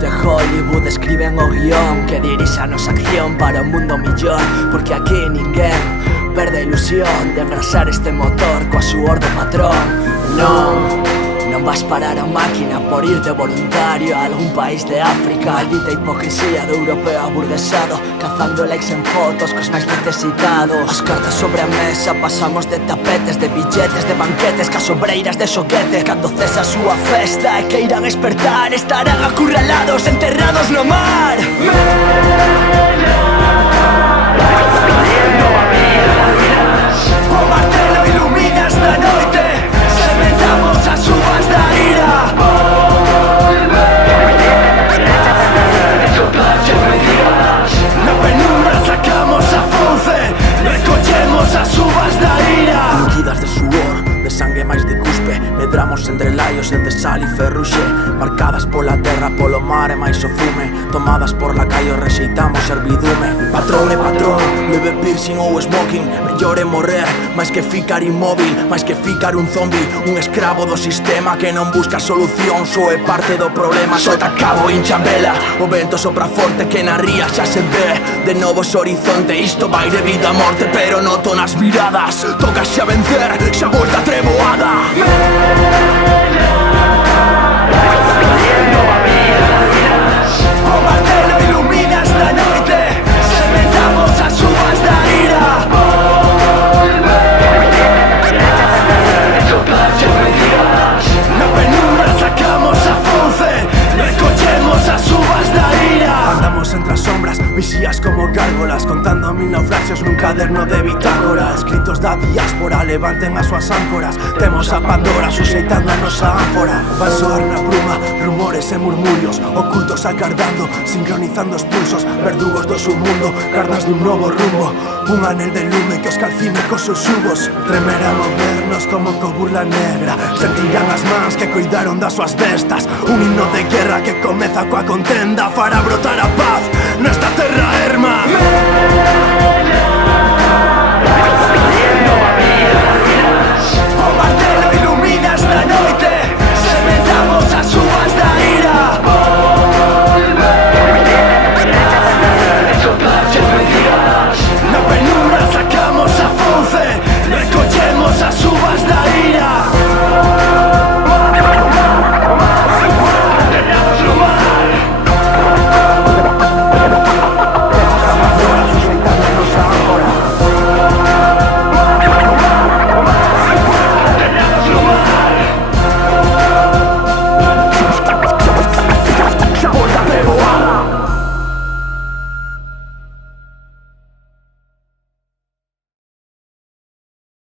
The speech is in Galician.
De Hollywood escriben o guión que dirixa a nosa acción para o mundo millón. Porque aquí ninguén perde a ilusión de engrasar este motor coa suor do patrón. Non vas parar a máquina por ir de voluntario a algún país de África. Maldita hipocresía do europeo aburguesado, cazando likes en fotos cos máis necesitados. As cartas sobre a mesa, pasamos de tapetes, de billetes, de banquetes, cas obreiras de xoquete. Cando cesa a súa festa e que irán espertar, estarán acurralados, enterrados no mar. O martelo ilumina esta noite, sementamos as uvas da ira. Na penumbra sacamos a fonte, recollemos as uvas da ira. Ungidas de suor, de sangue máis de cuspe, medramos entre laios entre sal e ferruxe. Marcadas pola terra, polo mar e máis o fume, tomadas por la calle rexeitamos servidume. Patrón e patrón, leve piercing ou smoking, mellor é morrer, máis que ficar inmóvil, máis que ficar un zombi, un escravo do sistema que non busca solución, só é parte do problema. Sota cabo hincha vela, o vento sopra forte que na ría xa se ve de novos horizonte. Isto vai de vida a morte, pero noto nas miradas, toca xa vencer, xa volta a treboada. O martelo ilumina esta noite, sementamos as uvas da ira. Na penumbra sacamos a fonte, recollemos as uvas da ira. Andamos entre as sombras, vixías como gárgolas, contando 1000 naufragios nun caderno de bitácora. Escritos da diáspora, levanten as súas áncoras, temos a Pandora suxeitando a nosa ánfora. Van soar na bruma, rumores e murmurios, ocultos agardando, sincronizando os pulsos, verdugos do submundo, cardas dun novo rumbo. Un anel de lume que os calcine cos seus xugos, tremerán movernos como co burla negra, sentirán as mans que cuidaron das súas bestas. Un himno de guerra que comeza coa contenda, fará brotar a paz nesta terra erma.